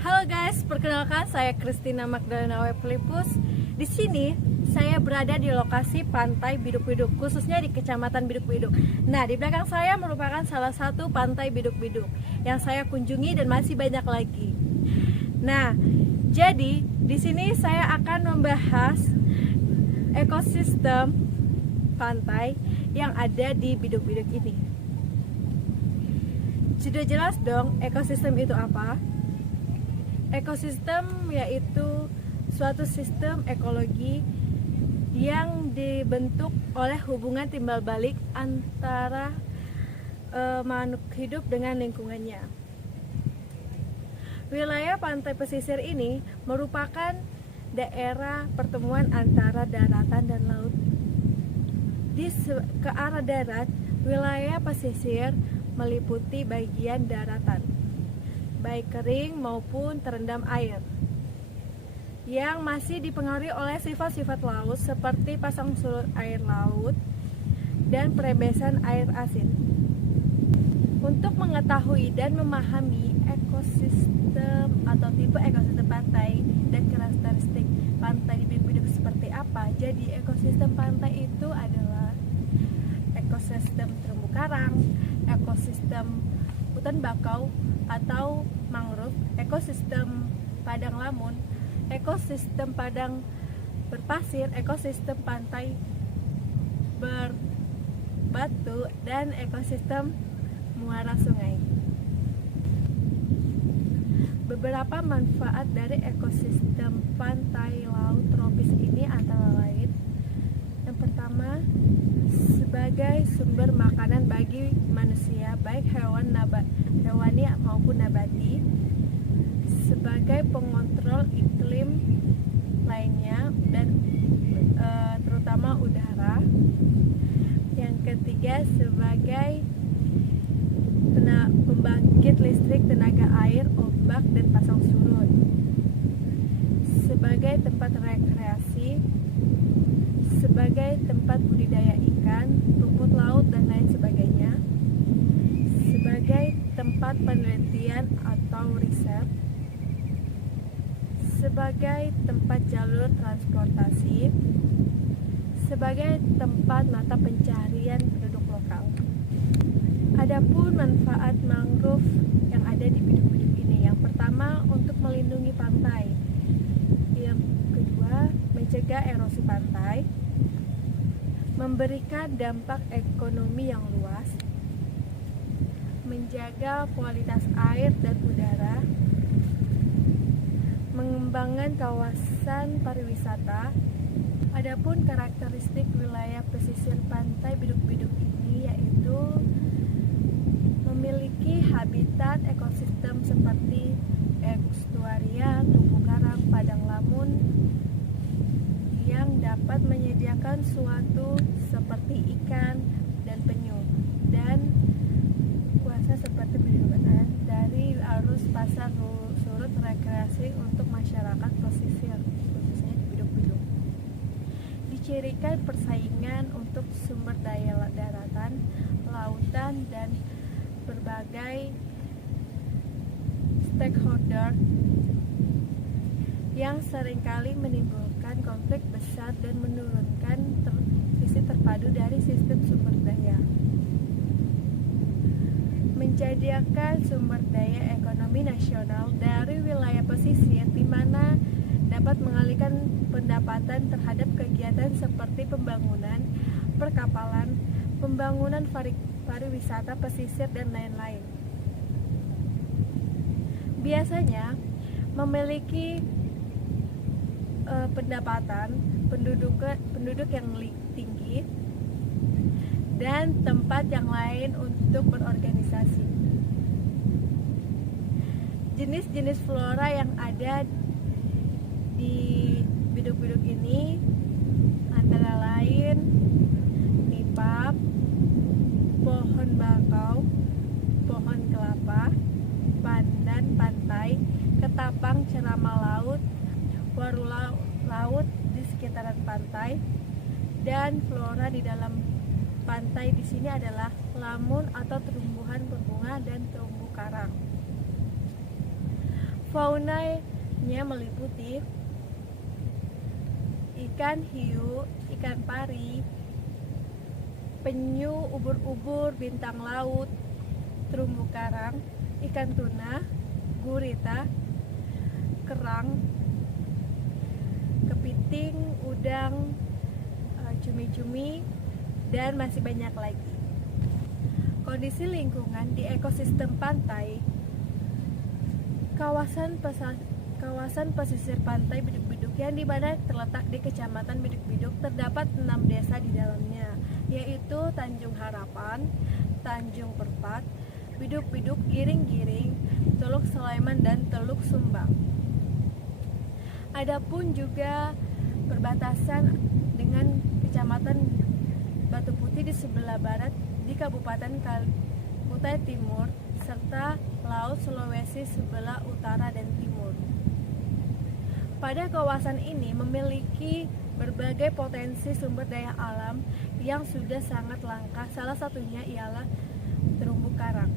Halo guys, perkenalkan saya Christina Magdalena W. Filipus. Di sini saya berada di lokasi Pantai Biduk-Biduk, khususnya di Kecamatan Biduk-Biduk. Nah, di belakang saya merupakan salah satu Pantai Biduk-Biduk yang saya kunjungi dan masih banyak lagi. Nah, jadi di sini saya akan membahas ekosistem pantai yang ada di Biduk-Biduk ini. Sudah jelas dong ekosistem itu apa? Ekosistem yaitu suatu sistem ekologi yang dibentuk oleh hubungan timbal balik antara makhluk hidup dengan lingkungannya. Wilayah pantai pesisir ini merupakan daerah pertemuan antara daratan dan laut. Ke arah darat, wilayah pesisir meliputi bagian daratan, baik kering maupun terendam air, yang masih dipengaruhi oleh sifat-sifat laut seperti pasang surut air laut dan perebesan air asin. Untuk mengetahui dan memahami ekosistem atau tipe ekosistem pantai dan karakteristik pantai di Biduk-Biduk seperti apa, jadi ekosistem pantai itu adalah ekosistem terumbu karang, ekosistem hutan bakau atau mangrove, ekosistem padang lamun, ekosistem padang berpasir, ekosistem pantai berbatu, dan ekosistem muara sungai. Beberapa manfaat dari ekosistem pantai laut tropis ini antara lain: yang pertama, sebagai sumber makanan bagi manusia, baik hewani maupun nabati, sebagai pengontrol iklim lainnya dan terutama udara. Yang ketiga, sebagai pembangkit listrik tenaga air, ombak, dan pasang surut, sebagai tempat rekreasi, sebagai tempat budidaya ikan, rumput laut, dan lain sebagainya, sebagai tempat penelitian atau riset, sebagai tempat jalur transportasi, sebagai tempat mata pencaharian penduduk lokal. Adapun manfaat mangrove yang ada di Biduk-Biduk ini, yang pertama untuk melindungi pantai, yang kedua mencegah erosi pantai, memberikan dampak ekonomi yang luas, menjaga kualitas air dan udara, mengembangkan kawasan pariwisata. Adapun karakteristik wilayah pesisir pantai Biduk-Biduk ini yaitu memiliki habitat ekosistem seperti estuarian, terumbu karang, padang lamun yang dapat menyediakan suatu seperti ikan dan penyu, dan kuasa seperti perlindungan dari arus pasar surut rekreasi untuk masyarakat pesisir, khususnya di Biduk-Biduk. Dicirikan persaingan untuk sumber daya daratan, lautan, dan berbagai stakeholder yang seringkali menimbulkan konflik besar dan menurunkan visi terpadu dari sistem sumber daya. Menjadikan sumber daya ekonomi nasional dari wilayah pesisir, di mana dapat mengalihkan pendapatan terhadap kegiatan seperti pembangunan, perkapalan, pembangunan pariwisata pesisir, dan lain-lain. Biasanya memiliki pendapatan penduduk yang tinggi dan tempat yang lain untuk berorganisasi. Jenis-jenis flora yang ada di Biduk-Biduk ini antara lain nipah, pohon bakau, pohon kelapa, pandan pantai, ketapang ceramah laut, waru laut di sekitaran pantai, dan flora di dalam pantai di sini adalah lamun atau terumbuhan berbunga dan terumbu karang. Faunanya meliputi ikan hiu, ikan pari, penyu, ubur-ubur, bintang laut, terumbu karang, ikan tuna, gurita, kerang, kepiting, udang, cumi-cumi, dan masih banyak lagi. Kondisi lingkungan di ekosistem pantai, kawasan pesisir pantai Biduk-Biduk yang dimana terletak di Kecamatan Biduk-Biduk terdapat 6 desa di dalamnya, yaitu Tanjung Harapan, Tanjung Perpat, Biduk-Biduk, Giring-Giring, Teluk Sulaiman, dan Teluk Sumbang. Adapun juga perbatasan dengan Kecamatan Batu Putih di sebelah barat di Kabupaten Kutai Timur serta Laut Sulawesi sebelah utara dan timur. Pada kawasan ini memiliki berbagai potensi sumber daya alam yang sudah sangat langka, salah satunya ialah terumbu karang.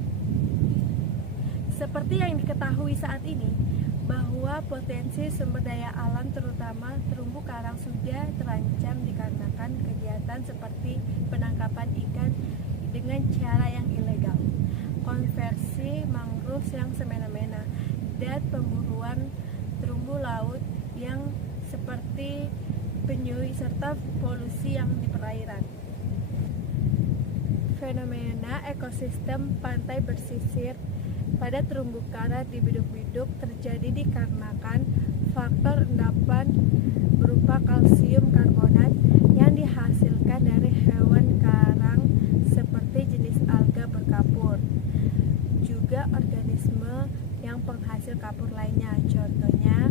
Seperti yang diketahui saat ini, bahwa potensi sumber daya alam terutama terumbu karang sudah terancam dikarenakan kegiatan seperti penangkapan ikan dengan cara yang ilegal, konversi mangrove yang semena-mena, dan pemburuan terumbu laut yang seperti penyu serta polusi yang di perairan. Fenomena ekosistem pantai bersisir pada terumbu karang di Biduk-Biduk terjadi dikarenakan faktor endapan berupa kalsium karbonat yang dihasilkan dari hewan karang seperti jenis alga berkapur, juga organisme yang penghasil kapur lainnya, contohnya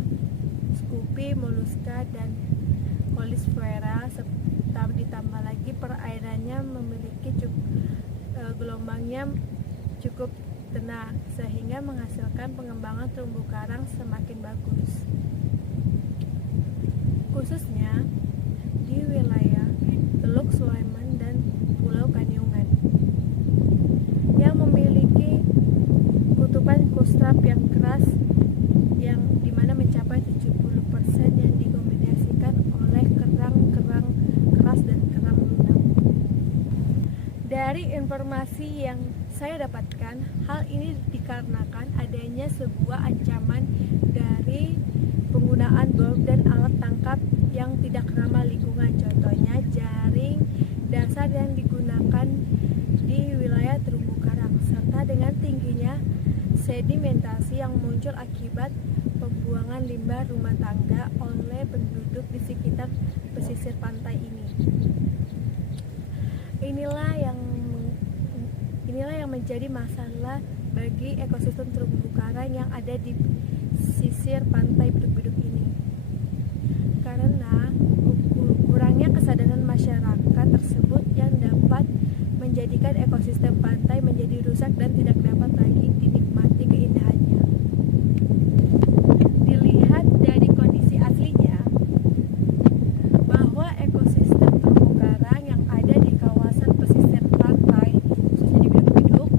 Scoopy, Mollusca, dan Polysphaera, serta ditambah lagi perairannya memiliki gelombangnya cukup tenang sehingga menghasilkan pengembangan terumbu karang semakin bagus, khususnya di wilayah Teluk Sulaiman dan Pulau Kanyungan yang memiliki kutuban kostrap yang keras yang dimana mencapai 70% yang didominasikan oleh kerang-kerang keras dan kerang lunak. Dari informasi yang saya dapatkan, hal ini dikarenakan adanya sebuah ancaman dari penggunaan bom dan alat tangkap yang tidak ramah lingkungan, contohnya jaring dasar yang digunakan di wilayah terumbu karang, serta dengan tingginya sedimentasi yang muncul akibat pembuangan limbah rumah tangga oleh penduduk di sekitar pesisir pantai ini. Inilah yang menjadi masalah bagi ekosistem terumbu karang yang ada di sisir pantai Biduk-Biduk ini. Karena kurangnya kesadaran masyarakat tersebut yang dapat menjadikan ekosistem pantai menjadi rusak dan tidak dapat lagi dinikmati keindahannya. Dilihat dari kondisi aslinya, bahwa ekosistem terumbu karang yang ada di kawasan pesisir pantai, khususnya di Biduk-Biduk,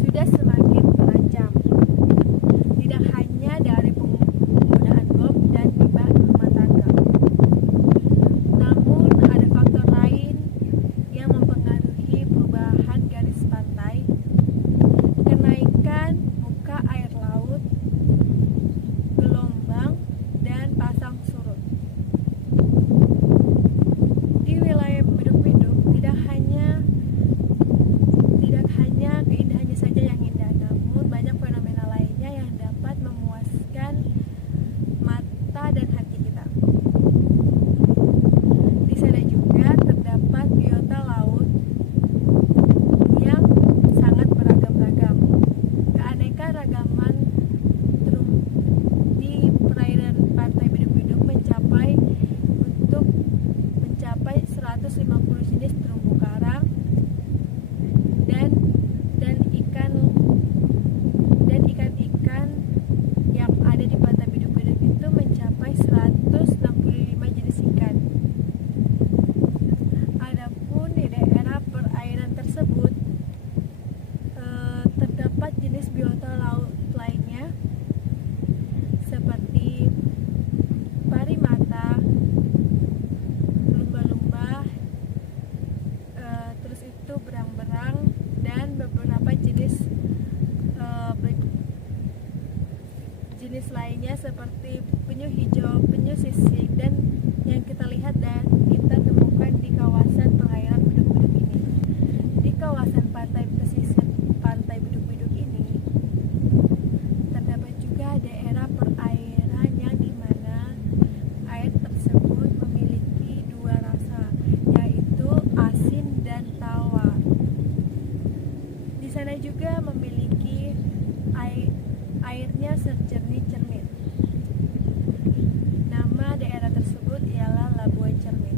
sudah semakin terancam. Tidak hanya dari penggunaan bom dan limbah rumah tangga, namun ada faktor lain yang mempengaruhi perubahan garis pantai seperti penyu hijau, penyu sisik, dan yang kita lihat dan kita temukan di kawasan perairan Biduk-Biduk ini. Di kawasan pantai pesisir pantai Biduk-Biduk ini terdapat juga daerah perairan yang dimana air tersebut memiliki dua rasa, yaitu asin dan tawar. Di sana juga memiliki airnya sejernih cermin. Nama daerah tersebut ialah Labuan Cermin.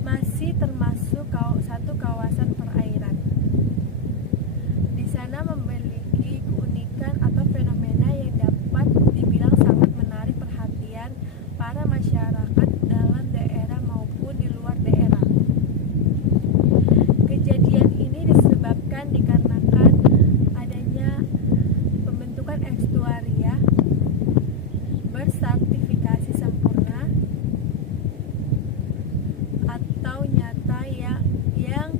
Masih termasuk satu kawasan perairan. Di sana memiliki keunikan atau fenomena yang dapat dibilang sangat menarik perhatian para masyarakat dalam daerah maupun di luar daerah. Kejadian ini disebabkan dikarenakan adanya pembentukan estuaria bersertifikasi sempurna atau nyata yang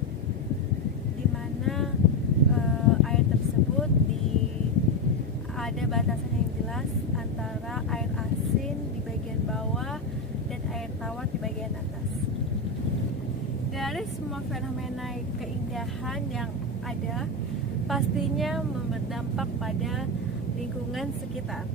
dimana air tersebut ada batasan yang jelas antara air asin di bagian bawah dan air tawar di bagian atas. Dari semua fenomena keindahan yang ada, pastinya berdampak pada lingkungan sekitar.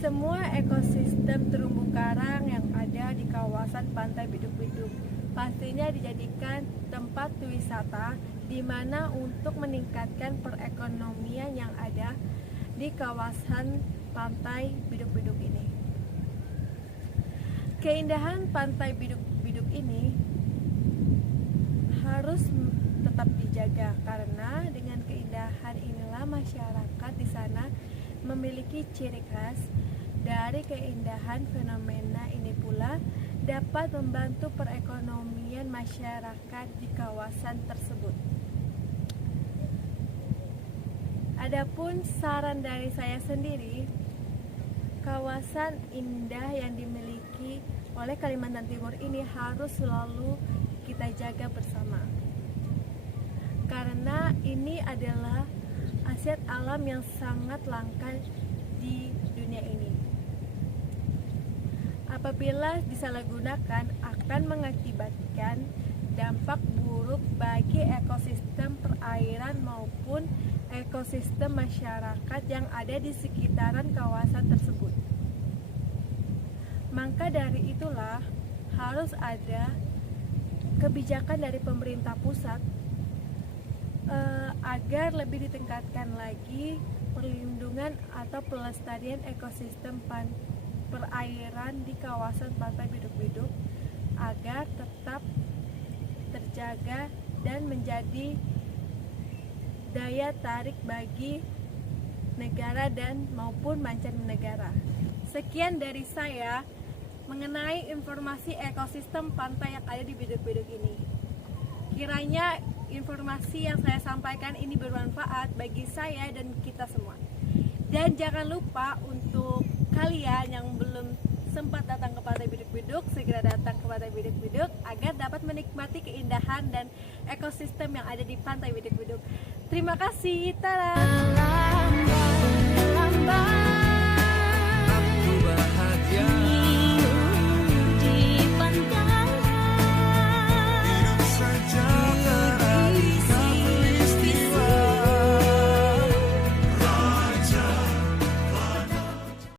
Semua ekosistem terumbu karang yang ada di kawasan pantai Biduk-Biduk pastinya dijadikan tempat wisata di mana untuk meningkatkan perekonomian yang ada di kawasan pantai Biduk-Biduk ini. Keindahan pantai Biduk-Biduk ini harus tetap dijaga karena dengan keindahan inilah masyarakat di sana memiliki ciri khas. Dari keindahan fenomena ini pula dapat membantu perekonomian masyarakat di kawasan tersebut. Adapun saran dari saya sendiri, kawasan indah yang dimiliki oleh Kalimantan Timur ini harus selalu kita jaga bersama. Karena ini adalah aset alam yang sangat langka di dunia ini. Apabila disalahgunakan akan mengakibatkan dampak buruk bagi ekosistem perairan maupun ekosistem masyarakat yang ada di sekitaran kawasan tersebut. Maka dari itulah harus ada kebijakan dari pemerintah pusat agar lebih ditingkatkan lagi perlindungan atau pelestarian ekosistem perairan di kawasan pantai Biduk-Biduk agar tetap terjaga dan menjadi daya tarik bagi negara dan maupun mancanegara. Sekian dari saya mengenai informasi ekosistem pantai yang ada di Biduk-Biduk ini. Kiranya informasi yang saya sampaikan ini bermanfaat bagi saya dan kita semua. Dan jangan lupa untuk kalian yang belum sempat datang ke Pantai Biduk-Biduk, segera datang ke Pantai Biduk-Biduk agar dapat menikmati keindahan dan ekosistem yang ada di Pantai Biduk-Biduk. Terima kasih. Tada!